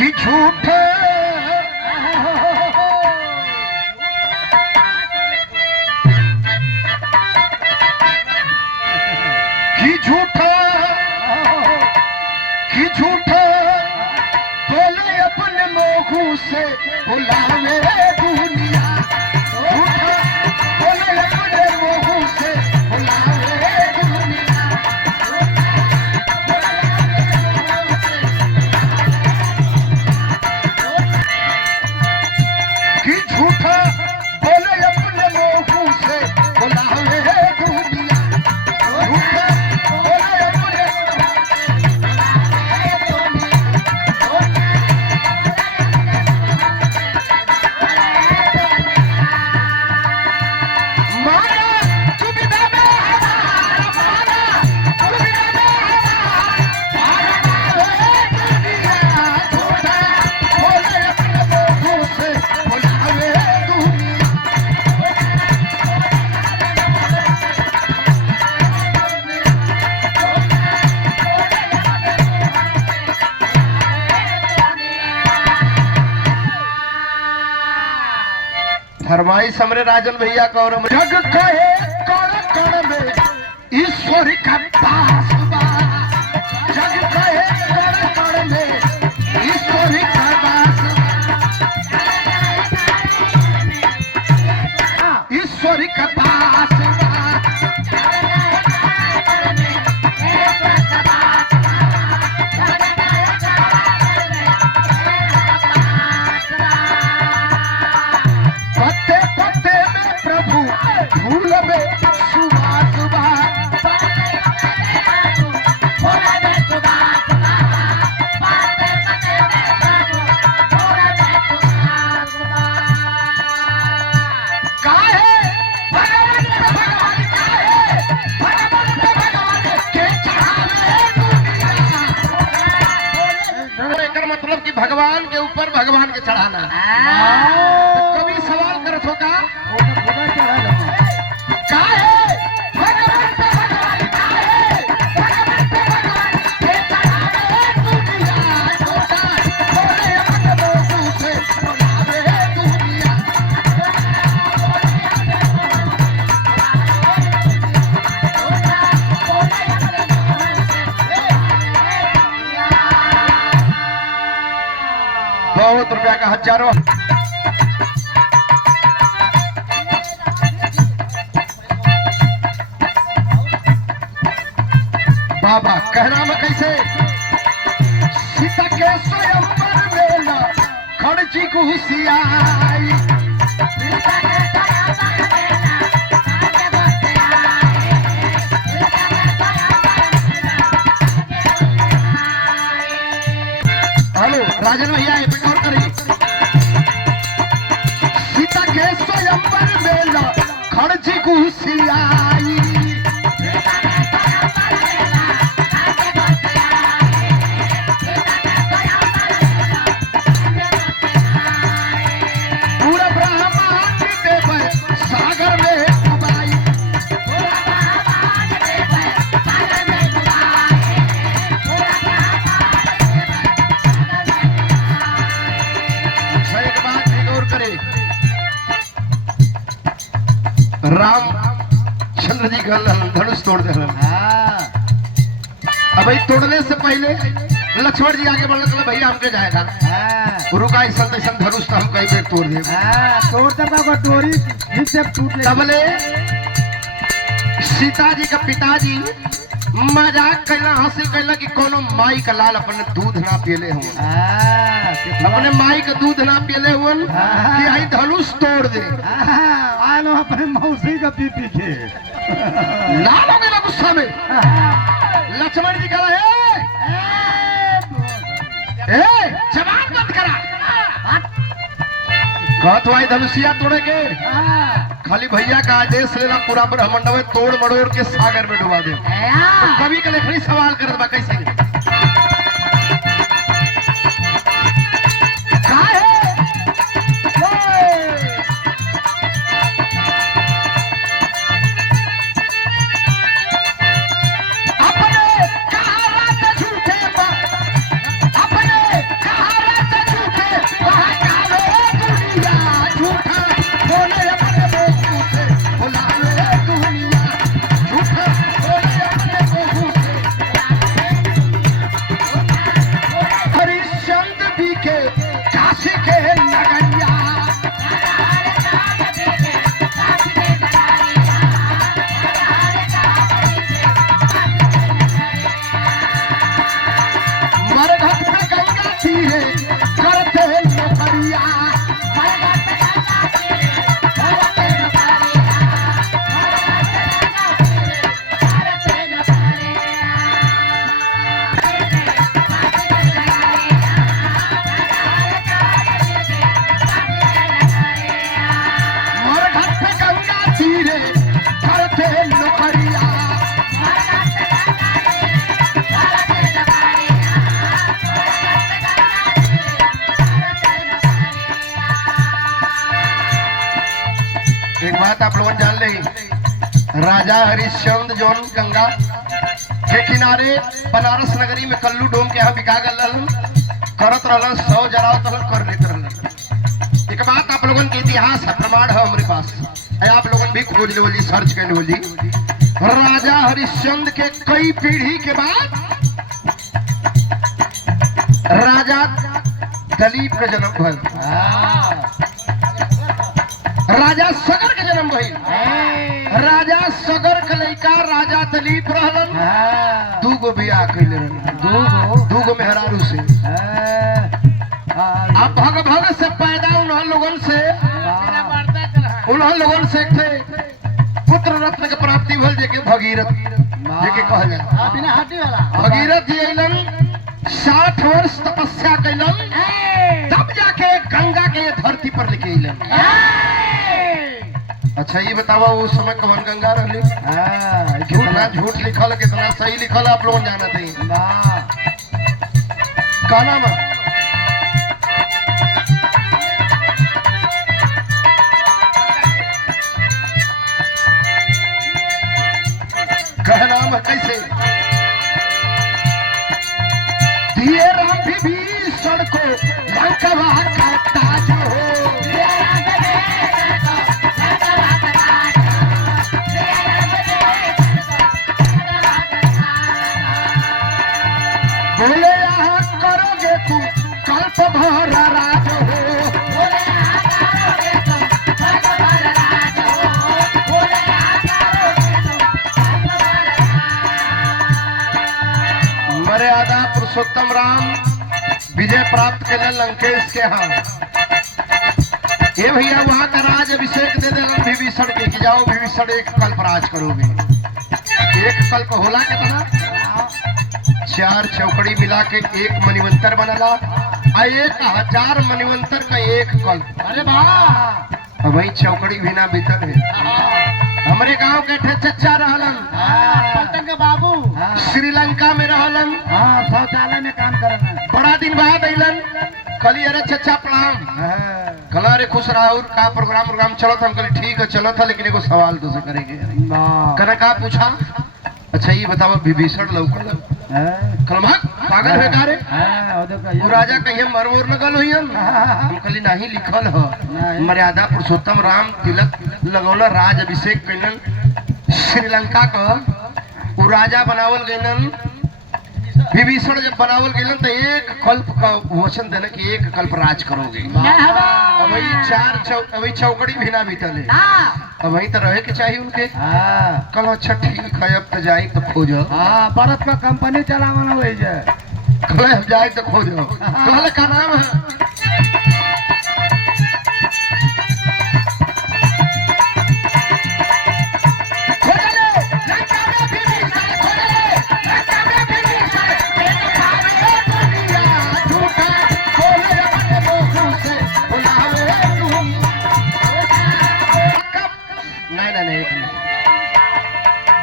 कि झूठे कि झूठा कि झूठा बोले अपने मुंह से बुलावे दुनिया झूठा बोले अपने मुंह से बुलावे दुनिया कि झूठा बोले अपने मुंह से बुलावे दुनिया झूठा बोले अपने फरमाइश हमरे राजन भैया कौर जग कहे कण कण में ईश्वर का पास बा जग कहे कण कण में ईश्वर का पास ईश्वर का पास फूल में सुबास बा काहे भगवान काहे भगवान के चढ़ावे दुनिया एकर मतलब कि भगवान के ऊपर भगवान के चढ़ाना तो कभी सवाल करत हो का बहुत रुपया का हजारों बाबा कहना में कैसे सीता के स्वयंवर में खड़ची घुसियाई हेलो राजन भैया और करिए सीता के स्वयंवर में खड़ची घुसियाई राम चंद्र जी का धनुष तोड़ दे अब भाई तोड़ने से पहले लक्ष्मण जी आगे बढ़ने के भैया हमके जाएगा रुका ऐसा धनुष तो हम कई बेर तोड़ दे डोरी तबले सीता जी का पिताजी मजाक कैला हंसी कैला कि कोनो माई का लाल अपने दूध ना पियले हुए अपने माई का दूध ना पियले हुए कि आई धनुष तोड़ दे आलो अपने मौसी का पी के लाल हो गया गुस्सा में लक्ष्मण जी कहा जवान बंद करा कहत हुआ धनुषिया तोड़े के खाली भैया का आदेश लेना पूरा ब्रह्मंड में तोड़ मड़ोड़ के सागर में डुबा दे तो कभी के लेखनी सवाल करत बा कैसे अपने कहावत झूठे बा अपने कहावत नौकरिया मरघट पे गंगा तीरे करते नौकरिया एक बात आप लोगों जान ले राजा हरिश्चंद्र जौन गंगा के किनारे बनारस नगरी में कल्लू डोम के यहाँ बिका गल करत रहलन 100 जरावत कर लेते रहलन। एक बात आप लोगों के इतिहास है, प्रमाण है हमारे पास, आप लोगों भी खोज ली सर्च कर ली। राजा हरिश्चंद्र के कई पीढ़ी के बाद राजा दलीप का जन्म भइल, राजा सगर के जन्म भइल। राजा सगर के लड़का राजा दलीप रहलन, दूगो बियाह कैले रहलन, दूगो मेहरारू से। अब भग भग से पैदा उन्होंने लोगन से थे पुत्र रत्न के प्राप्ति भल जेके भगीरथ जेके कहल जाए। भगीरथ जी अइलन 60 वर्ष तपस्या कैलन, तब जाके गंगा के ये धरती पर लेके अइलन। अच्छा ये बतावा उस समय कौन गंगा रहली? कितना झूठ लिखल कितना सही लिखल आप लोग जानते हैं। का नाम है? कह नाम है कैसे? दिए राम विभीषण को लंका का ताज हो, बोले यहाँ करोगे तुम कल्प भर राज हो। मर्यादा पुरुषोत्तम राम विजय प्राप्त के लिए लंकेश के यहाँ ये भैया वहां का राज अभिषेक दे देना विभीषण के कि जाओ विभीषण एक कल्प राज करोगे। एक कल्प होला कितना? 4 चौकड़ी मिला के एक मणिवंतर बनला, 1000 मणिवंतर का एक कल्प। अरे वाह! वही चौकड़ी भी ना भीतर है। हमारे गांव के ठे चच्चा रहलन, पलटन के बाबू श्रीलंका में रहलन, शौचालय में काम करना। बड़ा दिन बाद अइलन, कली अरे चच्चा प्रणाम। कल अरे खुश राहुल का प्रोग्राम चलत, हम कल ठीक है चलत था, लेकिन एगो सवाल तो से करेंगे। कने का पूछा? अच्छा ये बताओ विभीषण लौकल कलमक पागल है का रे? वो राजा कहीं मरवोर न गल हुई हम कली नहीं लिखल है। मर्यादा पुरुषोत्तम राम तिलक लगौला राज अभिषेक कैलन श्रीलंका का। वो राजा बनावल गइलन, विभीषण जब बनावल गइलन तो एक कल्प का वचन देने कि एक कल्प राज करोगे। वही चौकड़ी भी ना बीतल, अब वही तो रहे के चाहिए उनके। कल अच्छा ठीक है अब तो जाए तो खोजो। भारत का कंपनी चलावाना वही जाए, कल अब जाए तो खोजो। कल का नाम है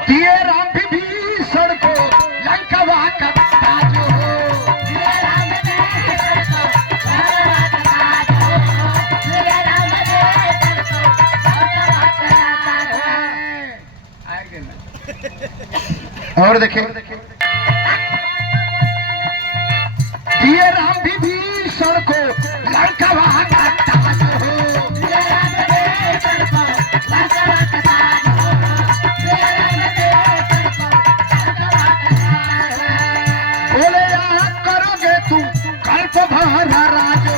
दिए राम विभीषण को लंका का ताज हो। और देखें दिए राम विभीषण को लंका का ताज हो। बोले यहाँ करोगे तुम कल्प भर राज हो।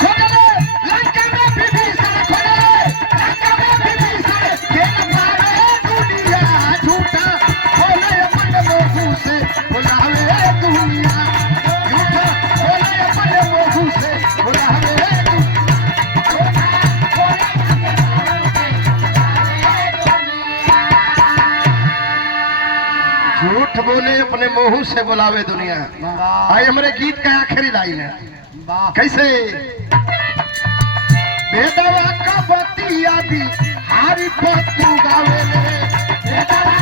खोजले लंका में विभीषण, खोजले लंका में विभीषण, अपने मुंह से बुलावे दुनिया। वाह आई हमारे गीत का आखिरी लाइन है वाह कैसे बेदवा का बतिया भी हारी पतू गावे ले बेदवा